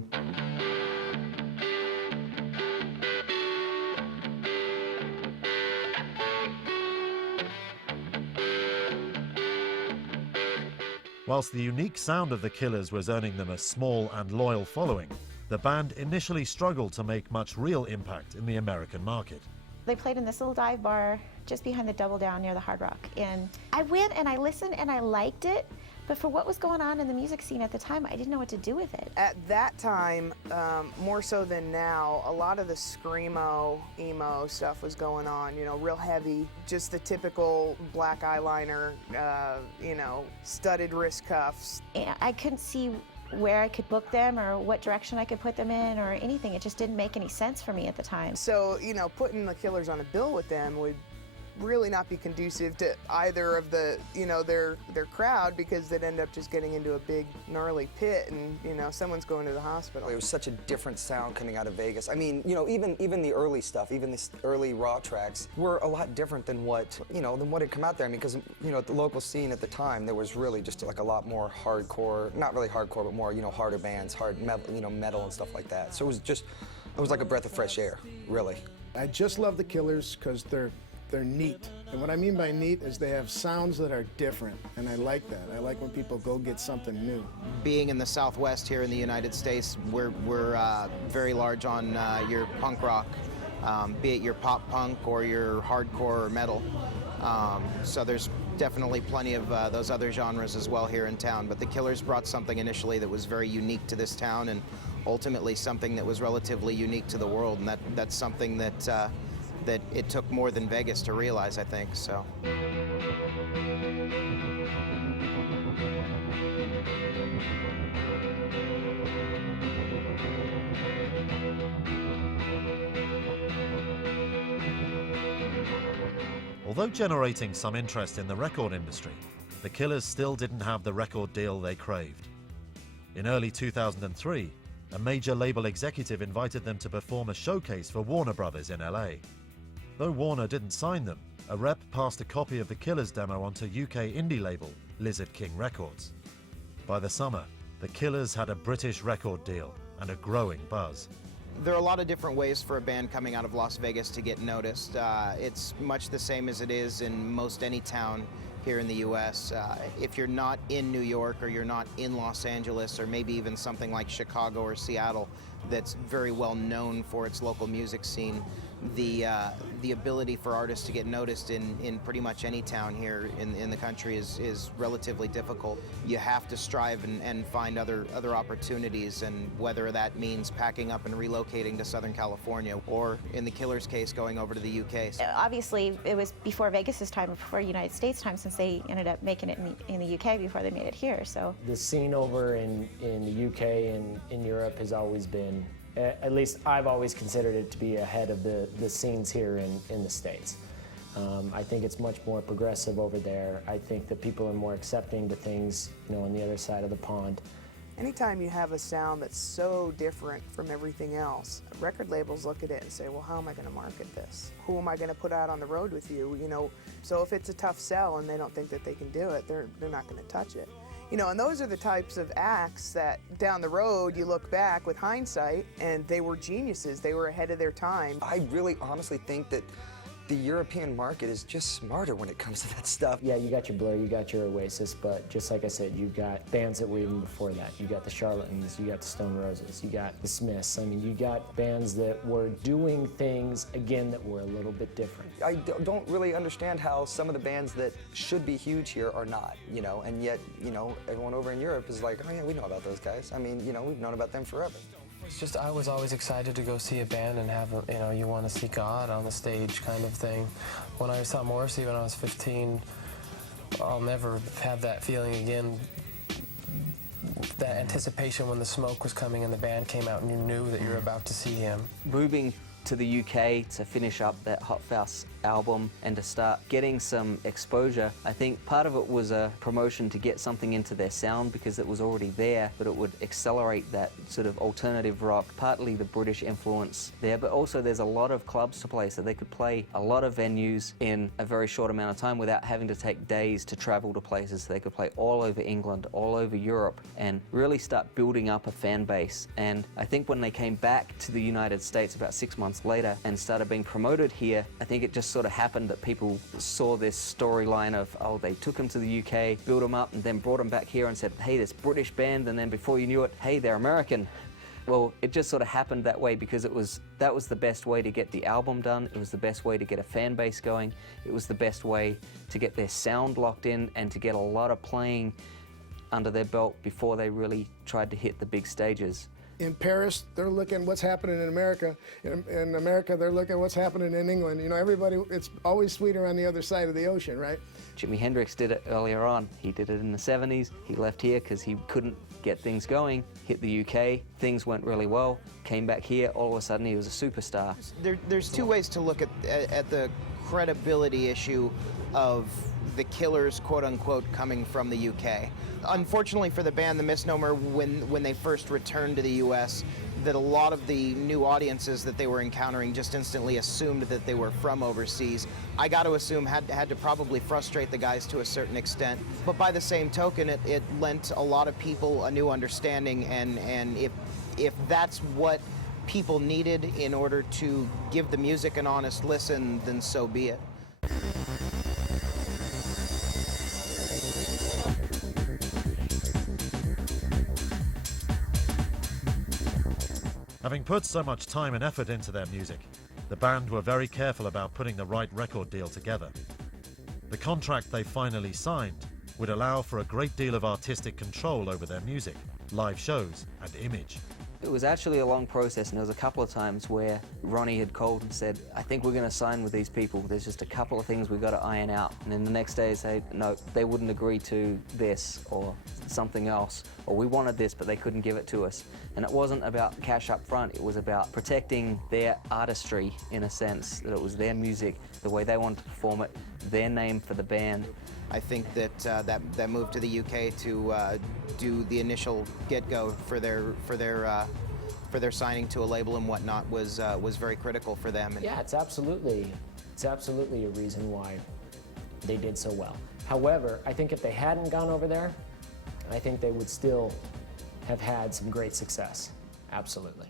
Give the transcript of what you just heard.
them. Whilst the unique sound of the Killers was earning them a small and loyal following, the band initially struggled to make much real impact in the American market. They played in this little dive bar just behind the Double Down near the Hard Rock. And I went and I listened and I liked it, but for what was going on in the music scene at the time, I didn't know what to do with it. At that time, more so than now, a lot of the screamo, emo stuff was going on, you know, real heavy, just the typical black eyeliner, you know, studded wrist cuffs. And I couldn't see where I could book them or what direction I could put them in or anything. It just didn't make any sense for me at the time. So, you know, putting the Killers on a bill with them would really not be conducive to either of the, you know, their crowd, because they'd end up just getting into a big gnarly pit and, you know, someone's going to the hospital. It was such a different sound coming out of Vegas. I mean, you know, even the early stuff, even the early raw tracks were a lot different than what, you know, than what had come out there. I mean, because, you know, at the local scene at the time, there was really just like a lot more hardcore, not really hardcore, but more, you know, harder bands, hard metal, you know, metal and stuff like that. So it was like a breath of fresh air, really. I just love the Killers because they're neat. And what I mean by neat is they have sounds that are different, and I like that. I like when people go get something new. Being in the Southwest here in the United States, we're very large on your punk rock, be it your pop punk or your hardcore or metal. So there's definitely plenty of those other genres as well here in town. But the Killers brought something initially that was very unique to this town, and ultimately something that was relatively unique to the world, and that's something that that it took more than Vegas to realize, I think, so. Although generating some interest in the record industry, the Killers still didn't have the record deal they craved. In early 2003, a major label executive invited them to perform a showcase for Warner Brothers in LA. Though Warner didn't sign them, a rep passed a copy of the Killers demo onto UK indie label Lizard King Records. By the summer, the Killers had a British record deal and a growing buzz. There are a lot of different ways for a band coming out of Las Vegas to get noticed. It's much the same as it is in most any town here in the US. If you're not in New York or you're not in Los Angeles or maybe even something like Chicago or Seattle that's very well known for its local music scene, the ability for artists to get noticed in pretty much any town here in the country is relatively difficult. You have to strive and find other opportunities, and whether that means packing up and relocating to Southern California, or in the Killers' case, going over to the UK. Obviously, it was before Vegas's time, before United States time, since they ended up making it in the UK before they made it here. So The scene over in the UK and in Europe has always been, at least I've always considered it to be ahead of the scenes here in the States. I think it's much more progressive over there. I think that people are more accepting to things, you know, on the other side of the pond. Anytime you have a sound that's so different from everything else, record labels look at it and say, well, how am I going to market this? Who am I going to put out on the road with you? You know, so if it's a tough sell and they don't think that they can do it, they're not going to touch it. You know, and those are the types of acts that down the road you look back with hindsight and they were geniuses. They were ahead of their time. I really honestly think that the European market is just smarter when it comes to that stuff. Yeah, you got your Blur, you got your Oasis, but just like I said, you got bands that were even before that. You got the Charlatans, you got the Stone Roses, you got the Smiths. I mean, you got bands that were doing things, again, that were a little bit different. I don't really understand how some of the bands that should be huge here are not, you know, and yet, you know, everyone over in Europe is like, oh yeah, we know about those guys. I mean, you know, we've known about them forever. It's just, I was always excited to go see a band and have, you know, you want to see God on the stage kind of thing. When I saw Morrissey when I was 15, I'll never have that feeling again. That anticipation when the smoke was coming and the band came out and you knew that you were about to see him. Moving to the UK to finish up that Hot Fuss album and to start getting some exposure. I think part of it was a promotion to get something into their sound because it was already there, but it would accelerate that sort of alternative rock, partly the British influence there, but also there's a lot of clubs to play, so they could play a lot of venues in a very short amount of time without having to take days to travel to places. So they could play all over England, all over Europe, and really start building up a fan base. And I think when they came back to the United States about 6 months later and started being promoted here, I think it just sort of happened that people saw this storyline of, oh, they took them to the UK, built them up, and then brought them back here and said, hey, this British band, and then before you knew it, hey, they're American. Well, it just sort of happened that way because that was the best way to get the album done. It was the best way to get a fan base going. It was the best way to get their sound locked in and to get a lot of playing under their belt before they really tried to hit the big stages. In Paris, they're looking what's happening in America. In America, they're looking what's happening in England. You know, everybody, it's always sweeter on the other side of the ocean, right? Jimi Hendrix did it earlier on. He did it in the 70s. He left here because he couldn't get things going, hit the UK, things went really well, came back here, all of a sudden he was a superstar. There's two ways to look at the credibility issue of the Killers, quote unquote, coming from the UK. Unfortunately for the band, the misnomer when they first returned to the US, that a lot of the new audiences that they were encountering just instantly assumed that they were from overseas. I got to assume had to probably frustrate the guys to a certain extent. But by the same token, it lent a lot of people a new understanding, and if that's what people needed in order to give the music an honest listen, then so be it. Having put so much time and effort into their music, the band were very careful about putting the right record deal together. The contract they finally signed would allow for a great deal of artistic control over their music, live shows, and image. It was actually a long process, and there was a couple of times where Ronnie had called and said, I think we're going to sign with these people. There's just a couple of things we've got to iron out. And then the next day say, no, they wouldn't agree to this or something else. Or we wanted this, but they couldn't give it to us. And it wasn't about cash up front. It was about protecting their artistry, in a sense, that it was their music, the way they wanted to perform it, their name for the band. I think that that move to the UK to do the initial get-go for their signing to a label and whatnot was very critical for them. Yeah, it's absolutely a reason why they did so well. However, I think if they hadn't gone over there, I think they would still have had some great success. Absolutely.